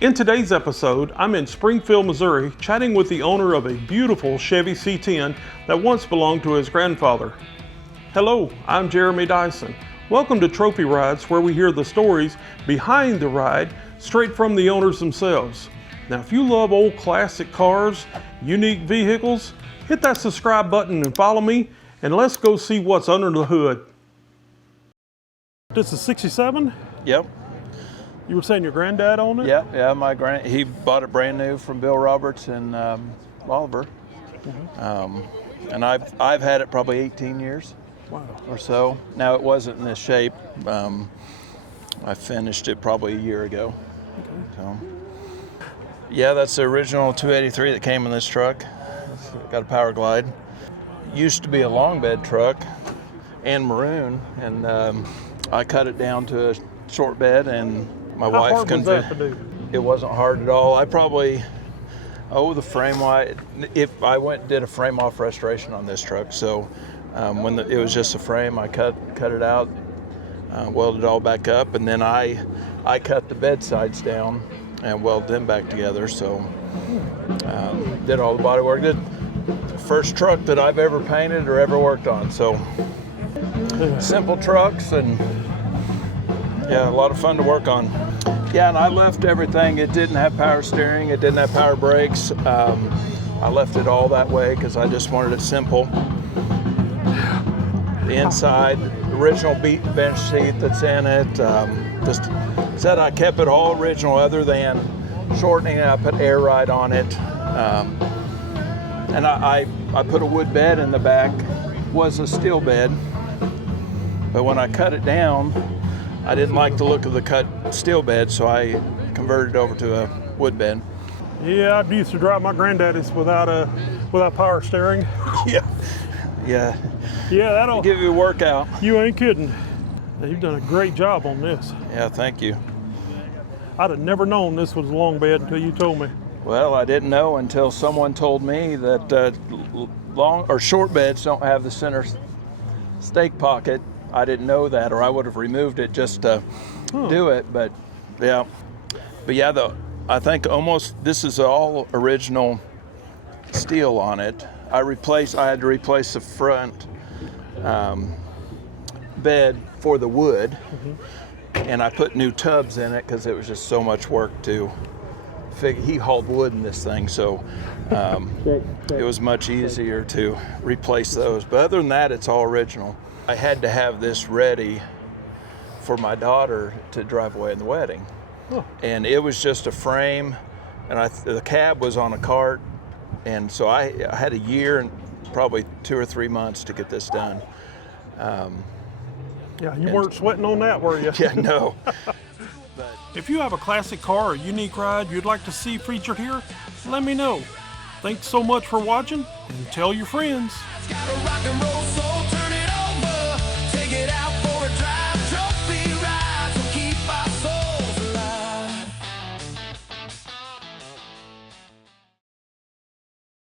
In today's episode, I'm in Springfield, Missouri, chatting with the owner of a beautiful Chevy C10 that once belonged to his grandfather. Hello, I'm Jeremy Dyson. Welcome to Trophy Rides, where we hear the stories behind the ride straight from the owners themselves. Now, if you love old classic cars, unique vehicles, hit that subscribe button and follow me, and let's go see what's under the hood. This is 67? Yep. You were saying your granddad owned it? Yeah. He bought it brand new from Bill Roberts in Oliver, and I've had it probably 18 years, wow, or so. Now it wasn't in this shape. I finished it probably a year ago. Okay. So, yeah, that's the original 283 that came in this truck. It's got a power glide. Used to be a long bed truck and maroon, and I cut it down to a short bed, and my wife hard was that to do? It wasn't hard at all. I probably, the frame wide, if I went and did a frame off restoration on this truck, so when it was just a frame, I cut it out, welded it all back up, and then I cut the bed sides down and welded them back together, so did all the body work. Did the first truck that I've ever painted or ever worked on, so simple trucks, and yeah, a lot of fun to work on. Yeah, and I left everything. It didn't have power steering. It didn't have power brakes. I left it all that way because I just wanted it simple. The inside, original beat bench seat that's in it. Just said I kept it all original other than shortening it. I put air ride on it. And I put a wood bed in the back. Was a steel bed. But when I cut it down, I didn't like the look of the cut steel bed, so I converted it over to a wood bed. Yeah, I used to drive my granddaddy's without power steering. Yeah, that'll give you a workout. You ain't kidding. You've done a great job on this. Yeah, thank you. I'd have never known this was a long bed until you told me. Well, I didn't know until someone told me that long or short beds don't have the center stake pocket. I didn't know that, or I would have removed it just to do it. But yeah, I think almost this is all original steel on it. I had to replace the front bed for the wood, and I put new tubs in it because it was just so much work to figure. He hauled wood in this thing, so it was much easier to replace those. But other than that, it's all original. I had to have this ready for my daughter to drive away in the wedding. And it was just a frame, and the cab was on a cart, and so I had a year and probably 2 or 3 months to get this done. Yeah, you weren't sweating on that, were you? Yeah, no. If you have a classic car or unique ride you'd like to see featured here, let me know. Thanks so much for watching, and tell your friends.